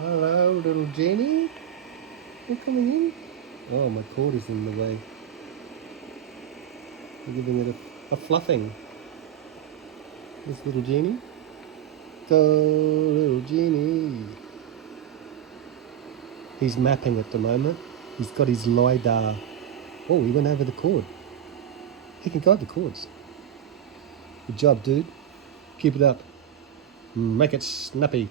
Hello, little genie. You coming in? Oh, my cord is in the way. I'm giving it a fluffing. This little genie. Go, little genie. He's mapping at the moment. He's got his Lidar. Oh, he went over the cord. He can guide the cords. Good job, dude. Keep it up. Make it snappy.